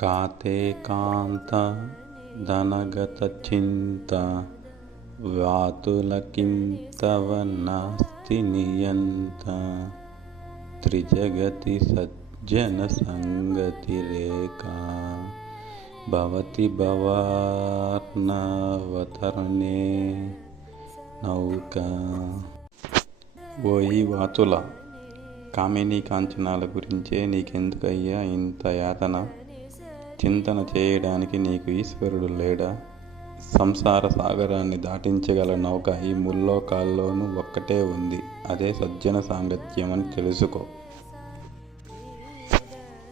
కాతే కాంత ధనగతచింత వాతులకింతవ నాస్తి నియంత త్రిజగతి సజ్జన సంగతి రేఖ భవతి భవార్ణవతరణే నౌక ఓయి వాతుల కామిని కాంచనాల గురించే నీకెందుకయ్యా ఇంత యాతన? చింతన చేయడానికి నీకు ఈశ్వరుడు లేడా? సంసార సాగరాన్ని దాటించగల నౌక ఈ ముల్లోకాల్లోనూ ఒక్కటే ఉంది. అదే సజ్జన సాంగత్యం అని తెలుసుకో.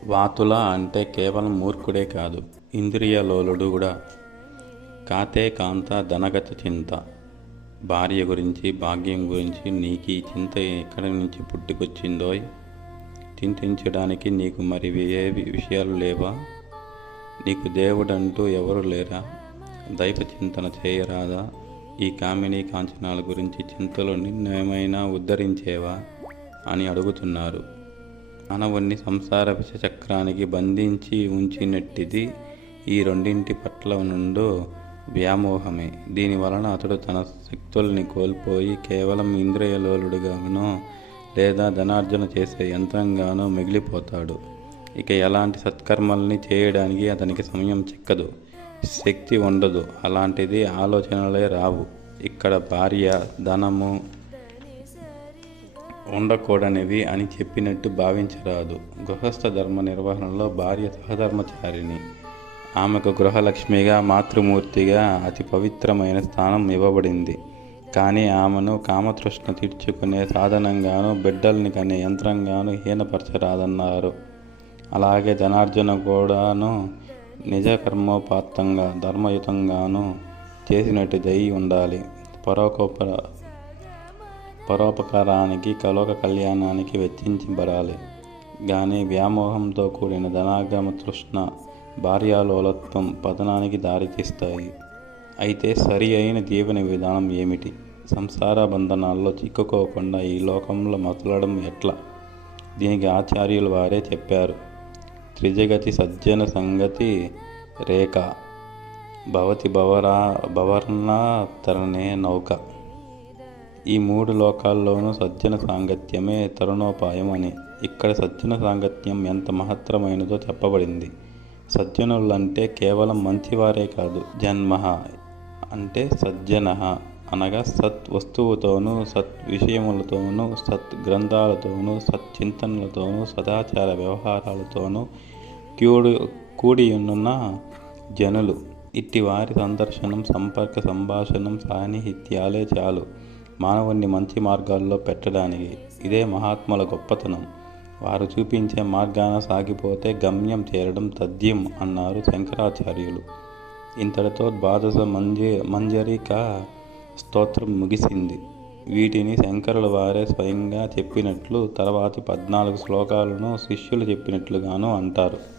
వాతుల అంటే కేవలం మూర్ఖుడే కాదు ఇంద్రియలోలుడు కూడా. కాతే కాంత ధనగత చింత. భార్య గురించి భాగ్యం గురించి నీకు ఈ చింత ఎక్కడి నుంచి పుట్టుకొచ్చిందో చింతించడానికి నీకు మరి ఏ విషయాలు లేవా? నీకు దేవుడంటూ ఎవరు లేరా? దైవ చింతన చేయరాదా? ఈ కామినీ కాంచనాల గురించి చింతలో నిన్నేమైనా ఉద్ధరించేవా? అని అడుగుతున్నారు. మానవుణ్ణి సంసార విషచక్రానికి బంధించి ఉంచినట్టిది ఈ రెండింటి పట్ల నుండు వ్యామోహమే. దీని వలన అతడు తన శక్తుల్ని కోల్పోయి కేవలం ఇంద్రియలోలుడుగానో లేదా ధనార్జన చేసే యంత్రంగానో మిగిలిపోతాడు. ఇక ఎలాంటి సత్కర్మల్ని చేయడానికి అతనికి సమయం చిక్కదు శక్తి ఉండదు. అలాంటిది ఆలోచనలే రావు. ఇక్కడ భార్య ధనము ఉండకూడనివి అని చెప్పినట్టు భావించరాదు. గృహస్థ ధర్మ నిర్వహణలో భార్య సహధర్మచారిని ఆమెకు గృహలక్ష్మిగా మాతృమూర్తిగా అతి పవిత్రమైన స్థానం ఇవ్వబడింది. కానీ ఆమెను కామతృష్ణ తీర్చుకునే సాధనంగాను బిడ్డల్ని కనే యంత్రంగాను హీనపరచరాదన్నారు. అలాగే ధనార్జన కూడాను నిజ కర్మోపాత్తంగా ధర్మయుతంగాను చేసినట్టు దయి ఉండాలి. పరోకోపర పరోపకారానికి కలోక కళ్యాణానికి వెచ్చించబడాలి. కానీ వ్యామోహంతో కూడిన ధనాగమ తృష్ణ భార్యాలోలత్వం పతనానికి దారితీస్తాయి. అయితే సరి అయిన జీవన విధానం ఏమిటి? సంసార బంధనాల్లో చిక్కుకోకుండా ఈ లోకంలో మసలడం ఎట్లా? దీనికి ఆచార్యులు వారే చెప్పారు. త్రిజగతి సజ్జన సంగతి రేఖ. భవతి భవరా భవర్ణాతరణే నౌక. ఈ మూడు లోకాల్లోనూ సజ్జన సాంగత్యమే తరుణోపాయం అని. ఇక్కడ సజ్జన సాంగత్యం ఎంత మహత్తరమైనదో చెప్పబడింది. సజ్జనులంటే కేవలం మంచివారే కాదు. జన్మ అంటే సజ్జన అనగా సత్ వస్తువుతోనూ సత్ విషయములతోనూ సత్ గ్రంథాలతోనూ సత్ చింతనలతోనూ సదాచార వ్యవహారాలతోనూ కూడి కూడి ఉన్న జనులు. ఇట్టి వారి సందర్శనం సంపర్క సంభాషణం సాన్నిహిత్యాలే చాలు. మానవుణ్ణి మంచి మార్గాల్లో పెట్టడానికి ఇదే మహాత్ముల గొప్పతనం. వారు చూపించే మార్గాన సాగిపోతే గమ్యం చేరడం తథ్యం అన్నారు శంకరాచార్యులు. ఇంతటితో ద్వాదశ మంజ మంజరిక స్తోత్రం ముగిసింది. వీటిని శంకరుల వారే స్వయంగా చెప్పినట్లు తర్వాతి పద్నాలుగు శ్లోకాలను శిష్యులు చెప్పినట్లుగాను అంటారు.